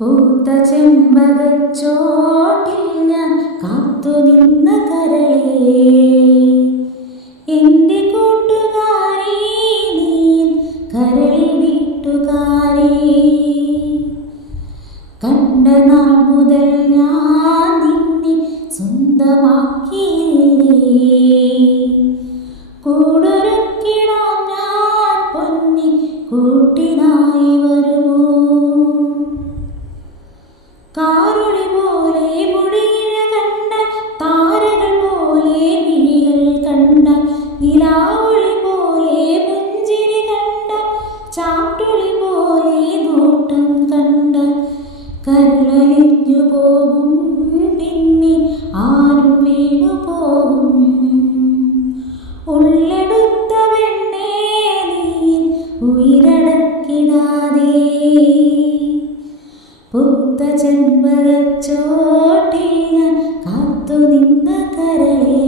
പൂത്ത ചെമ്പകച്ചോട്ടിൽ ഞാൻ കാത്തുനിന്ന കരളേ, എൻ്റെ കൂട്ടുകാരി നീ കരളി വീട്ടുകാരി. കണ്ട നാൾ മുതൽ ഞാൻ നിന്നെ സ്വന്തമാക്കിയില്ലേ, കൂടൊരുക്കിടാം ഞാൻ പൊന്നി കൂട്ടിനായി വരുമോ. കാറുളി പോലെ മുടിയിഴ കണ്ട, താരകൾ പോലെ മിഴികൾ കണ്ട, നിലാവുളി പോലെ പുഞ്ചിരി കണ്ട, ചാട്ടുളി പോലെ നോട്ടം കണ്ട, കരളലിഞ്ഞു പോകും പിന്നെ ആരും വീണു പോകും. ഉള്ളെടുത്ത പെണ്ണേ നീ ഉയരടക്കിടാതെ, പൂത്ത ചെമ്പകച്ചോട്ടിൽ ഞാൻ കാത്തുനിന്ന കരളേ.